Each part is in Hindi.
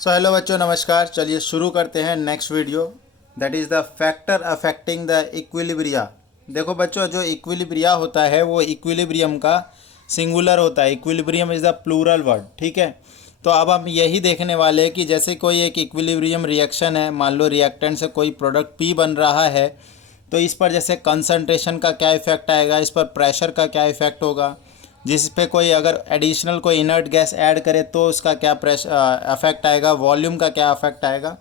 सो हेलो बच्चों, नमस्कार। चलिए शुरू करते हैं next video, that is the factor affecting the equilibria. देखो बच्चों, जो इक्विलिब्रिया होता है वो इक्विलिब्रियम का सिंगुलर होता है। Equilibrium is the plural word, ठीक है। तो अब हम यही देखने वाले हैं कि जैसे कोई एक इक्विलिब्रियम रिएक्शन है, मान लो रिएक्टेंट से कोई प्रोडक्ट पी बन रहा है, तो इस पर जैसे कंसंट्रेशन का क्या इफेक्ट आएगा, इस पर प्रेशर का क्या इफेक्ट होगा, जिस पे कोई अगर एडिशनल कोई इनर्ट गैस ऐड करे तो उसका क्या प्रेशर अफेक्ट आएगा, वॉल्यूम का क्या अफेक्ट आएगा।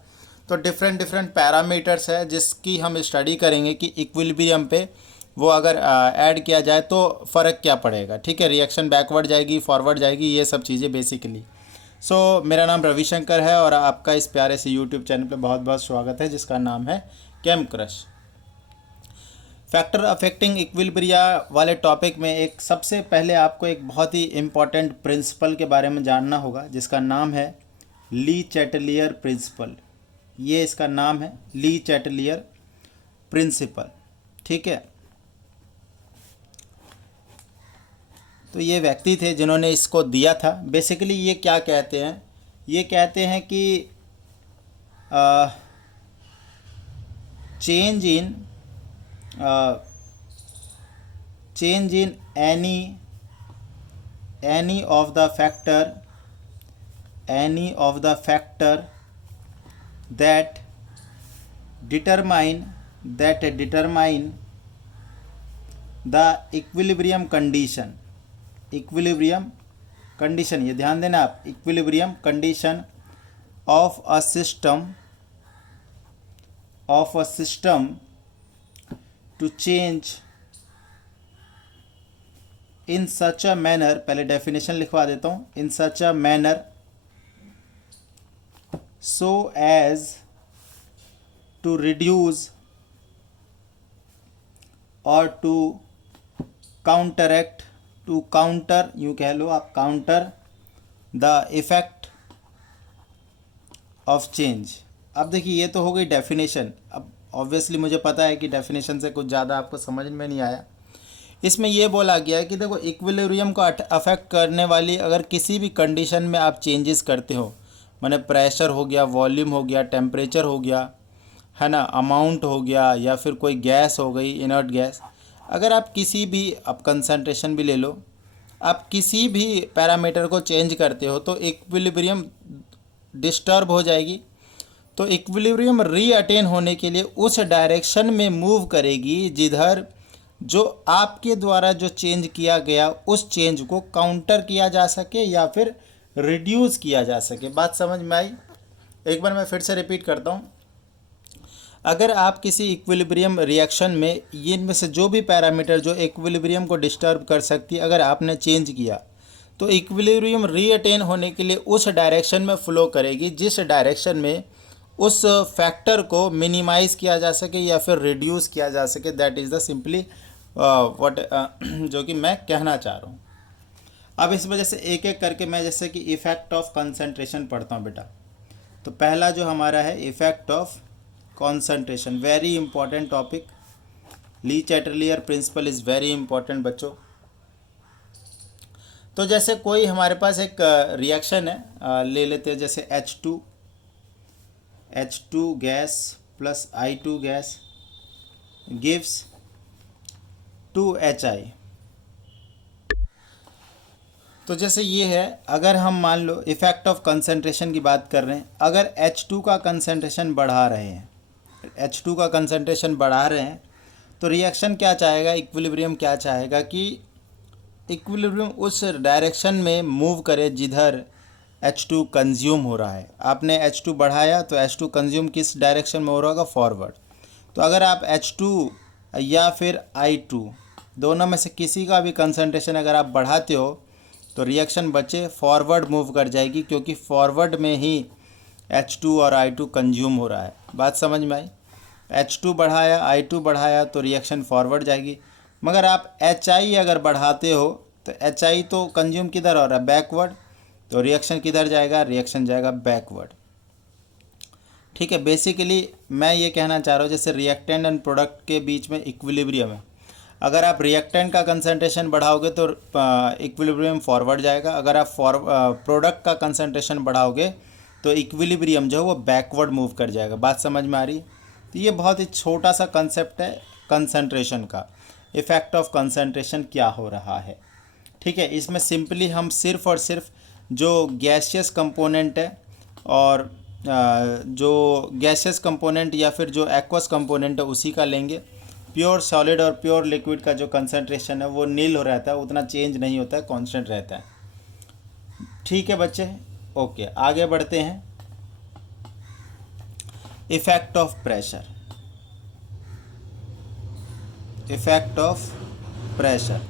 तो डिफरेंट डिफरेंट पैरामीटर्स है जिसकी हम स्टडी करेंगे कि इक्विलिब्रियम पे वो अगर ऐड किया जाए तो फ़र्क क्या पड़ेगा, ठीक है। रिएक्शन बैकवर्ड जाएगी, फॉरवर्ड जाएगी, ये सब चीज़ें बेसिकली। मेरा नाम रविशंकर है और आपका इस प्यारे से यूट्यूब चैनल पे बहुत बहुत स्वागत है जिसका नाम है केम क्रश। फैक्टर अफेक्टिंग इक्विलिब्रिया वाले टॉपिक में एक सबसे पहले आपको एक बहुत ही इम्पॉर्टेंट प्रिंसिपल के बारे में जानना होगा जिसका नाम है ली चैटलियर प्रिंसिपल। ये इसका नाम है ली चैटलियर प्रिंसिपल, ठीक है। तो ये व्यक्ति थे जिन्होंने इसको दिया था। बेसिकली ये क्या कहते हैं, ये कहते हैं कि change in change in any of the factor that determine the equilibrium condition, ये ध्यान देना आप, equilibrium condition of a system to change in such a manner, पहले डेफिनेशन लिखवा देता हूँ, in such a manner so as to reduce or to counter यूँ कह लो आप, counter the effect of change। अब देखिए ये तो हो गई डेफिनेशन। अब ऑब्वियसली मुझे पता है कि डेफिनेशन से कुछ ज़्यादा आपको समझ में नहीं आया। इसमें यह बोला गया है कि देखो इक्विलिब्रियम को अफेक्ट करने वाली अगर किसी भी कंडीशन में आप चेंजेस करते हो, माने प्रेशर हो गया, वॉल्यूम हो गया, टेम्परेचर हो गया, है ना, अमाउंट हो गया, या फिर कोई गैस हो गई, इनर्ट गैस, अगर आप किसी भी, आप कंसंट्रेशन भी ले लो, आप किसी भी पैरामीटर को चेंज करते हो तो इक्विलिब्रियम डिस्टर्ब हो जाएगी। तो इक्विलिब्रियम रीअटेन होने के लिए उस डायरेक्शन में मूव करेगी जिधर जो आपके द्वारा जो चेंज किया गया उस चेंज को काउंटर किया जा सके या फिर रिड्यूस किया जा सके। बात समझ में आई? एक बार मैं फिर से रिपीट करता हूँ। अगर आप किसी इक्विलिब्रियम रिएक्शन में इनमें से जो भी पैरामीटर जो इक्विलिब्रियम को डिस्टर्ब कर सकती है अगर आपने चेंज किया तो इक्विलिब्रियम रीअटेन होने के लिए उस डायरेक्शन में फ्लो करेगी जिस डायरेक्शन में उस फैक्टर को मिनिमाइज़ किया जा सके या फिर रिड्यूस किया जा सके। That is the simply what जो कि मैं कहना चाह रहा हूँ। अब इस वजह से एक एक करके मैं जैसे कि इफ़ेक्ट ऑफ कंसंट्रेशन पढ़ता हूँ बेटा। तो पहला जो हमारा है effect of concentration, very important topic. Lee Chatelier principal is very important बच्चों। तो जैसे कोई हमारे पास एक रिएक्शन है, ले लेते हैं जैसे H2 gas plus I2 gas gives 2HI। तो जैसे ये है, अगर हम मान लो इफ़ेक्ट ऑफ कंसंट्रेशन की बात कर रहे हैं, अगर H2 का कंसंट्रेशन बढ़ा रहे हैं, H2 का कंसंट्रेशन बढ़ा रहे हैं तो रिएक्शन क्या चाहेगा, इक्विलिब्रियम क्या चाहेगा कि इक्विलिब्रियम उस डायरेक्शन में मूव करे जिधर H2 कंज्यूम हो रहा है। आपने H2 बढ़ाया तो H2 कंज्यूम किस डायरेक्शन में हो रहा होगा, फॉरवर्ड। तो अगर आप H2 या फिर I2 दोनों में से किसी का भी कंसंट्रेशन अगर आप बढ़ाते हो तो रिएक्शन बच्चे फॉरवर्ड मूव कर जाएगी, क्योंकि फॉरवर्ड में ही H2 और I2 कंज्यूम हो रहा है। बात समझ में आई? H2 बढ़ाया, I2 बढ़ाया तो रिएक्शन फॉरवर्ड जाएगी। मगर आप HI अगर बढ़ाते हो तो HI तो कंज्यूम किधर हो रहा है, बैकवर्ड। तो रिएक्शन किधर जाएगा, रिएक्शन जाएगा बैकवर्ड, ठीक है। बेसिकली मैं ये कहना चाह रहा हूँ जैसे रिएक्टेंट एंड प्रोडक्ट के बीच में इक्विलिब्रियम है। अगर आप रिएक्टेंट का कंसंट्रेशन बढ़ाओगे तो इक्विलिब्रियम फॉरवर्ड जाएगा, अगर आप प्रोडक्ट का कंसंट्रेशन बढ़ाओगे तो इक्विलिब्रियम जो है वो बैकवर्ड मूव कर जाएगा। बात समझ में आ रही है? तो ये बहुत ही छोटा सा कंसेप्ट है कंसंट्रेशन का, इफेक्ट ऑफ कंसंट्रेशन क्या हो रहा है। ठीक है, इसमें सिंपली हम सिर्फ और सिर्फ जो गैसियस कंपोनेंट है और जो गैसियस कंपोनेंट या फिर जो एक्वस कंपोनेंट है उसी का लेंगे। प्योर सॉलिड और प्योर लिक्विड का जो कंसंट्रेशन है वो नील हो रहता है, उतना चेंज नहीं होता है, कांस्टेंट रहता है। ठीक है बच्चे, ओके आगे बढ़ते हैं। Effect of pressure, effect of pressure